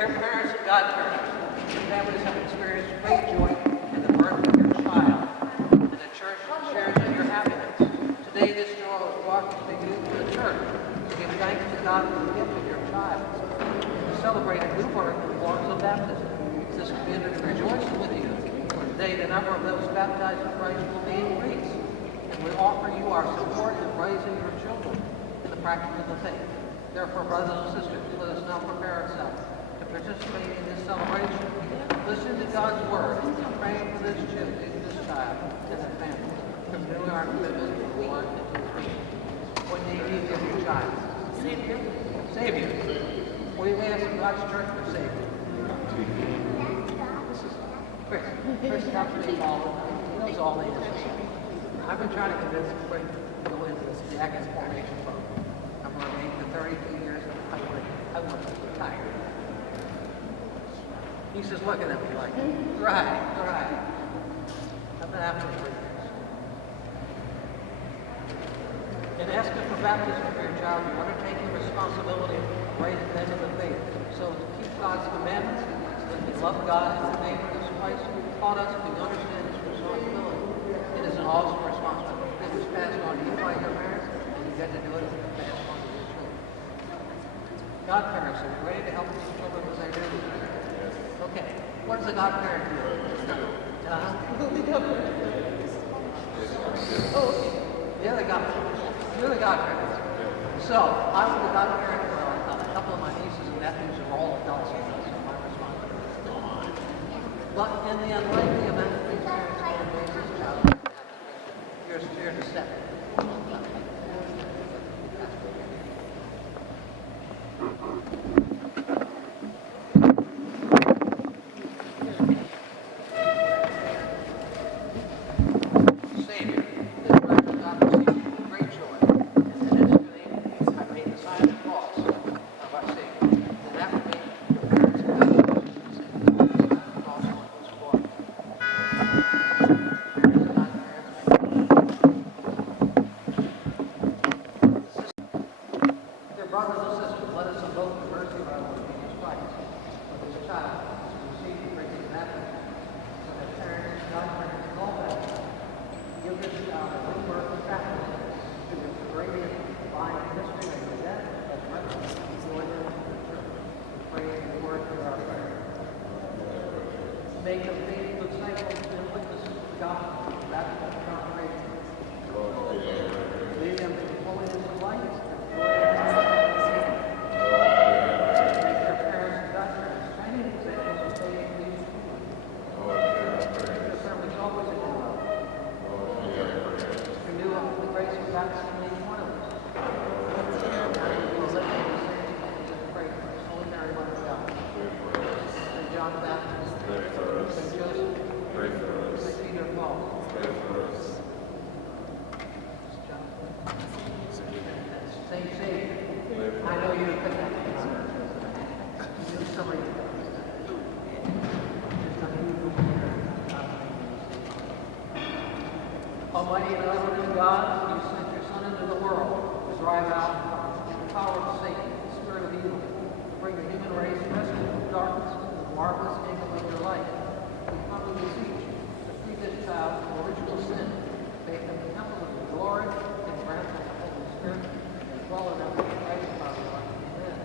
Dear parents and godparents, your families have experienced great joy in the birth of your child, and the church shares in your happiness. Today, this joy was brought to you to the church to give thanks to God for the gift of your child, to celebrate a new birth in forms of baptism. This community rejoices with you, for today the number of those baptized in Christ will be increased, and we offer you our support in raising your children in the practice of the faith. Therefore, brothers and sisters, let us now prepare ourselves to participate in this celebration. Listen to God's word and pray for this child and their family. Renew our commitment to the Lord and to the faith. What do you need of your child? Savior. Savior. What do you ask in God's church for Savior? Chris. Chris talks to me all the time. He knows all the answers. I've been trying to convince him to go into this Jackets formation program. I'm going to make the 32 years and I want to retire. He's just looking at me like, right. I've been after him for years. In asking for baptism for your child, you undertake the responsibility of raising them in the faith. So to keep God's commandments, so that they love God and their neighbor as Christ taught us to understand his responsibility. It is an awesome responsibility. It was passed on to you by your parents, and you get to do it passed on to your children. Godparents, are you ready to help these children as they do? Okay. What does a godparent do? Oh, okay. You're the godparents. So, I was the godparent for a couple of my nieces and nephews who are all adults, so my responsibility. But in the unlikely event that these parents can't raise this child, you're to step in. Make them faithful disciples and witnesses to the gospel. That's the confirmation. Lead them to the holiness of life and make their parents and godparents shining examples of faith in these children. Their families always in love. Renew up the grace of baptism in each one of us. And we will lift up the saints and pray for us. Holy Mary, Mother of God. St. John the Baptist. St. Joseph, pray for us. St. Peter and Paul, pray for us. Saint Xavier, I know you put that together. You knew somebody who does that. Just unusual here. Almighty and ever-living God, you sent your Son into the world to drive out the power of Satan, the spirit of evil, to bring the human race rescue from darkness into the marvelous kingdom of your light. We humbly beseech you to free this child from original sin, make them the temple of your glory, and grant them the Holy Spirit, and follow them with Christ our Lord. Amen.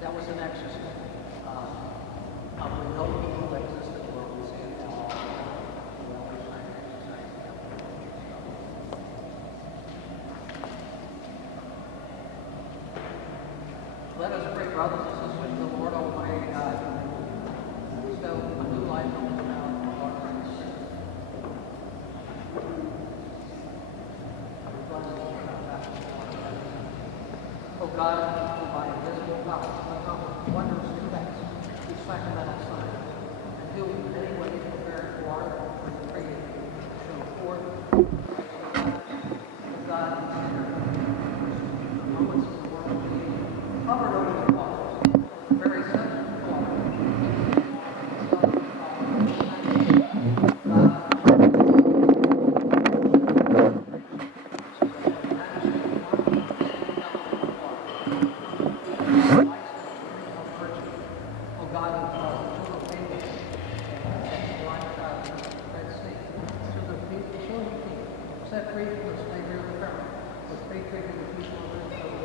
That was an exorcism of the no evil that exists in the world. We see it now all the time. We always try to exercise the devil. Let us pray, brothers and sisters, the Lord Almighty God, bestow a new life on this child of our Christ. We bless you, O God, who by invisible power accomplish wondrous effects through sacramental signs, and who in any way prepare water for the created to show forth the God and sinner, the moments of the world being covered over the waters, the very center of the water, Oh God, who caused the children of David and the blind child to the Red Sea, children of the children of King, set free from the slavery of the Pharaoh, with patriot of the people of Israel.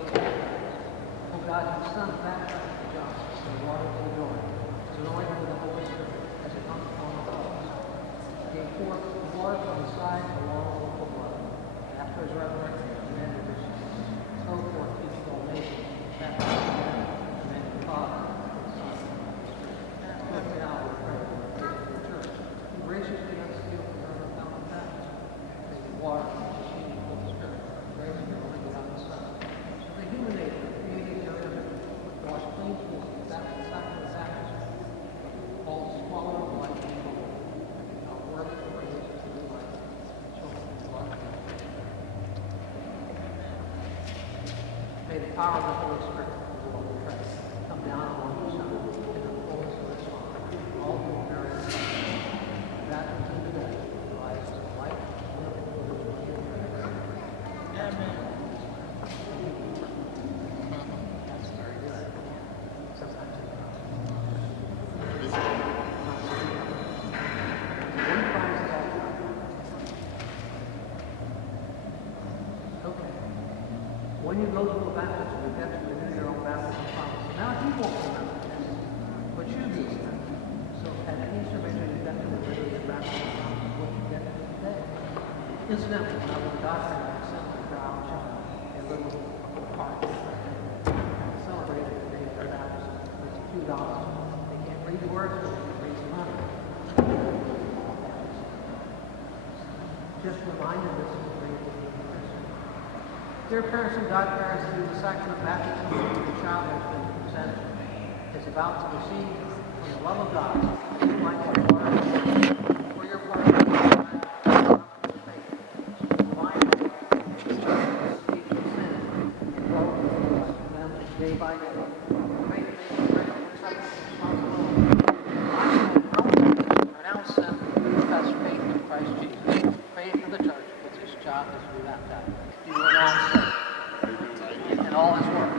Oh God, whose Son baptized the just in the water of the Jordan, is anointed with the Holy Spirit as it comes upon the cross. Gave forth the water from the side of the wall of the blood. And after his resurrection, he commanded his so forth teaching all nations, baptizing them in the name of the Father, and the Son, and the Holy Spirit. And now we pray for the faith of the church, who graciously unsealed the river of fountain baptism, and the water from the sheet of the Holy Spirit, grace of the only begotten Son. So the human nature, created in their image, washed clean through the sacrament of baptism, all swallowed of life and soul, now work the praise of the new life, children of God. May the power of the Holy Spirit, the Lord we pray, come down upon your Son in the fullness of his Father, all who merit that unto the death, lives of life, and Amen. That's very good. Sometimes okay. When you go to a baptism, you have to renew your own baptism promise. Now he won't remember this, but you do. So at Easter, make sure you have to renew your baptism promise, what you get today. Incidentally, when I was a doctor, I sent my child a little party. Celebrated the day of their baptism. It's a few dollars. They can't read the words, but they can read some money. Just reminded us of the great thing. Dear parents and godparents, through the sacrament of baptism, the child has been presented, is about to receive from the love of God, like our Lord, for your part of the faith. Remind them of the speech of sin, and grow them day by day. Pray that they may accept responsibility. Renounce them, confess faith in Christ Jesus. Pray for the church, which his job is to be baptized. Do you renounce sin and all his work,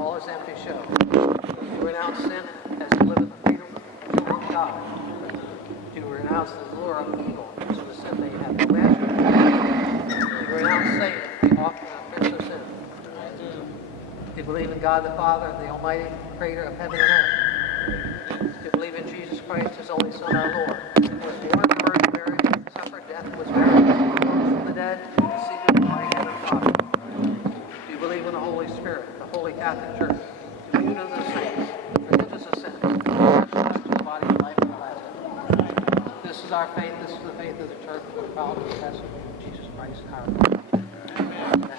all his empty show? Do you renounce sin as you live in the freedom of the children of God? Do you renounce the lure of evil, so the sin may have no master? Do you renounce Satan, the author and prince of sin? Do you believe in God the Father, the Almighty Creator of heaven and earth? Do you believe in Jesus Christ, his only Son, our Lord, who was born of the Virgin Mary, suffered death, was buried, rose from the dead, and seated at the right hand of the Father? Do you believe in the Holy Spirit, the Holy Catholic Church, the communion of the saints, the forgiveness of sins, the body and life of the last day? This is our faith. This is the faith of the Church. We're proud to confess Jesus Christ, our Lord. Amen.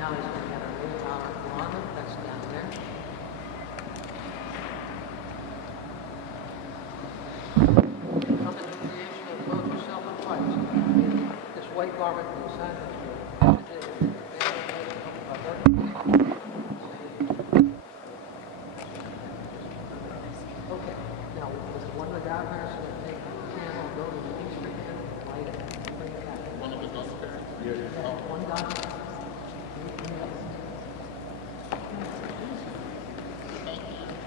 Now he's going to get a new garment that's down there. Come into creation and clothe yourself in Christ. This white garment is okay, now one of the godparents is going to take the candle, go to the Easter candle, light it, and bring it back. One of the godparents? Yeah. one God.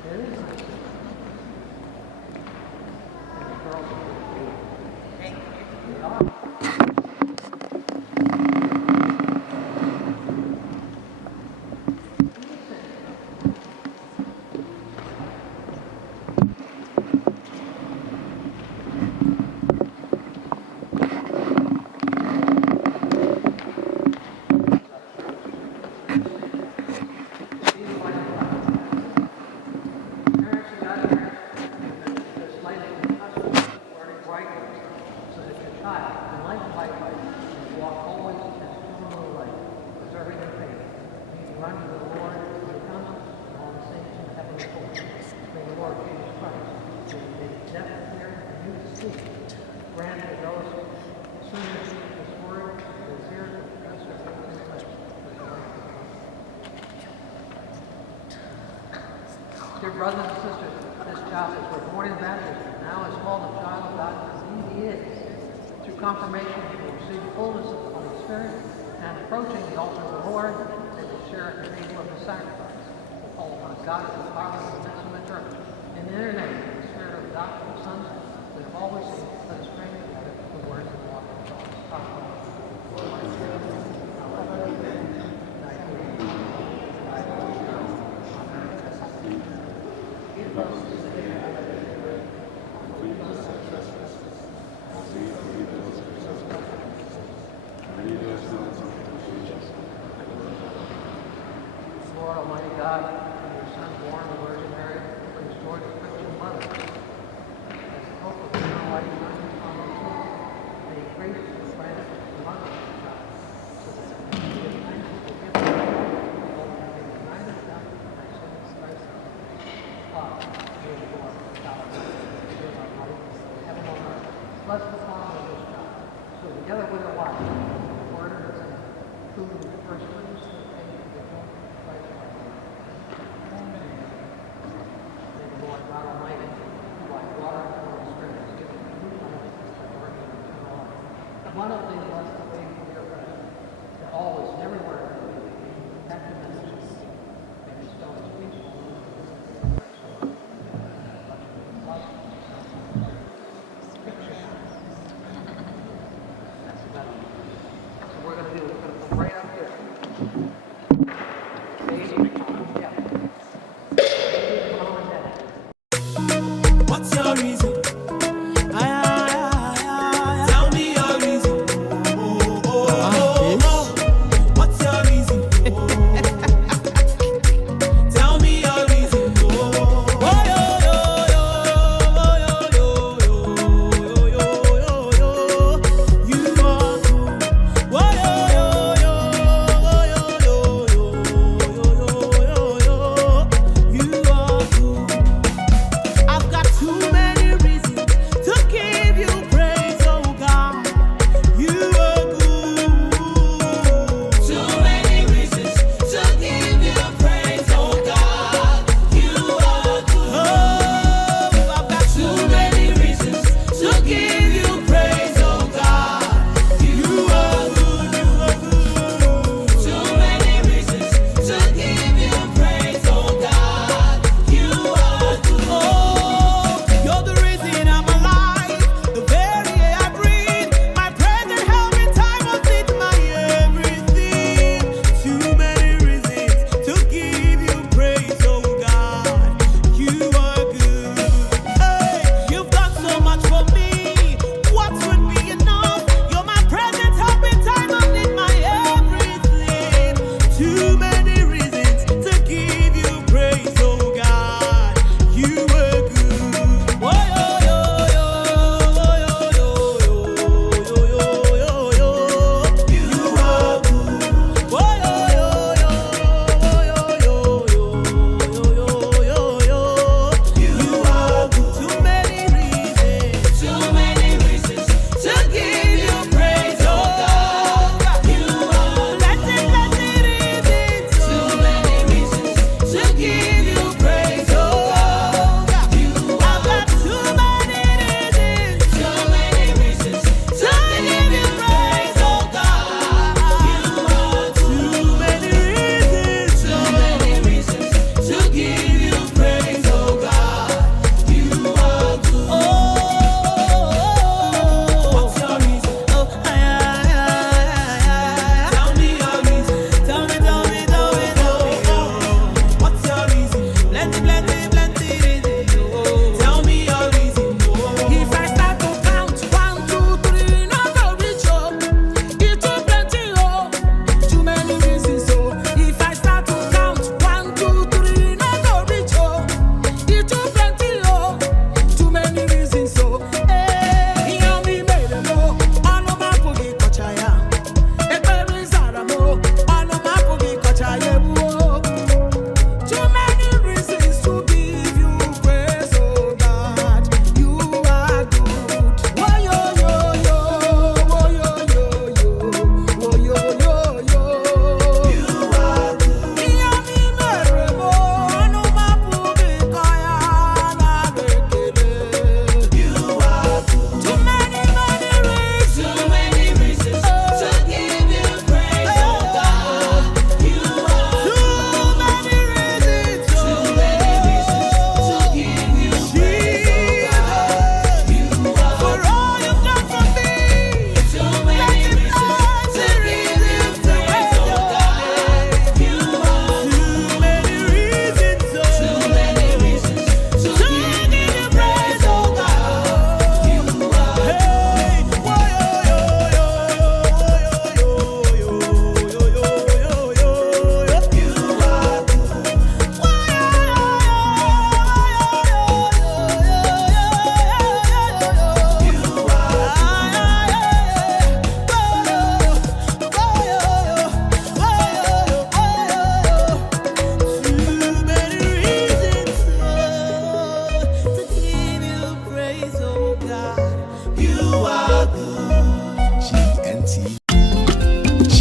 There is no sin. And the girls are thank you. They are. Dear brothers and sisters, this child is born in baptism, now is called a child of God, because he is. Through confirmation, he will receive the fullness of the Holy Spirit, and approaching the altar of the Lord, they will share at the table of the sacrifice. The whole one of God is the Father of the midst of the church. In their name, the Spirit of God and the Son, that have always seen, let us pray together the words of the Lord. Lord Almighty God, your Son born of the Virgin Mary, restored the Christian mother. As the hope of eternal life shines on the truth, may grace and grant the mother of the child, so that we may give thanks to the gift of God, and having united them in thy Son, Christ, Father, dear Lord, God Almighty, dear Almighty, heaven and earth, bless the Father of this child, so together with her wife, the word of his name, who in the first fruits of the faith of the Lord, Christ our Lord. Amen. May the Lord God Almighty, who by water and the Holy Spirit has given you life, the word of eternal life, abundantly bless the faith of your presence, that always and everywhere protect and minister, and bestow his peace on you. So we're going to put right up here. What's your reason? Tell me your reason. What's your reason? Tell me your reason. You are cool.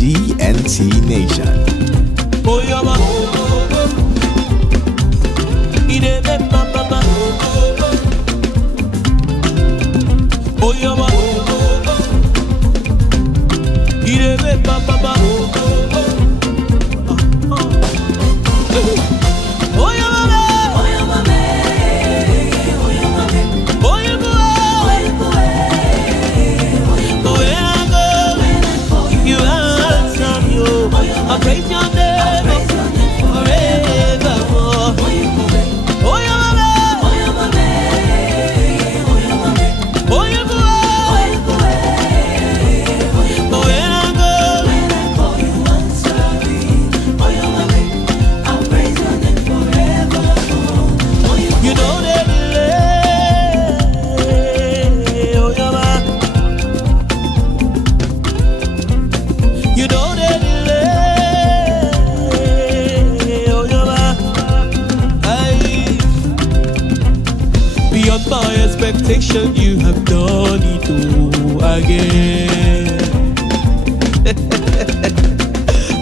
GNT Nation. Oh, yeah, man. Oh, yeah, man. I praise your name forevermore. Oh, yeah, mama. Oh, yeah, mama. Oh, yeah, mama. Oh, when I go, you answer me. Oh, yeah, mama. I praise your name forevermore. You know the delay. Oh, yeah, mama. You know the delay. Beyond my expectation, you have done it all again.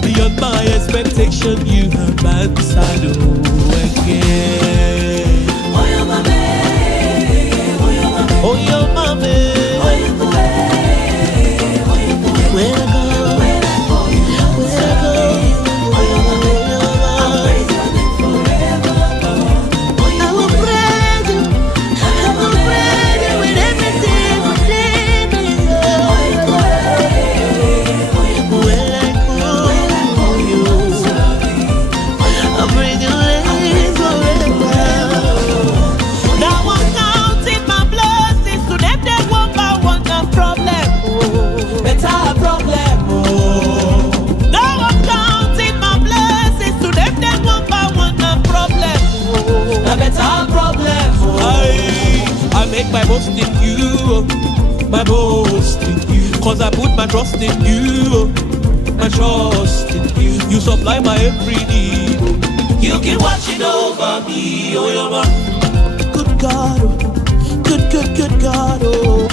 Beyond my expectation, you have answered all again. Oh, your mama. Oh, your mama. Where I go, where I go, where I go. My boast in you, my boast in you. Cause I put my trust in you, my trust in you. You supply my every need. You keep watching over me, oh, you're my good God, oh, good God, oh.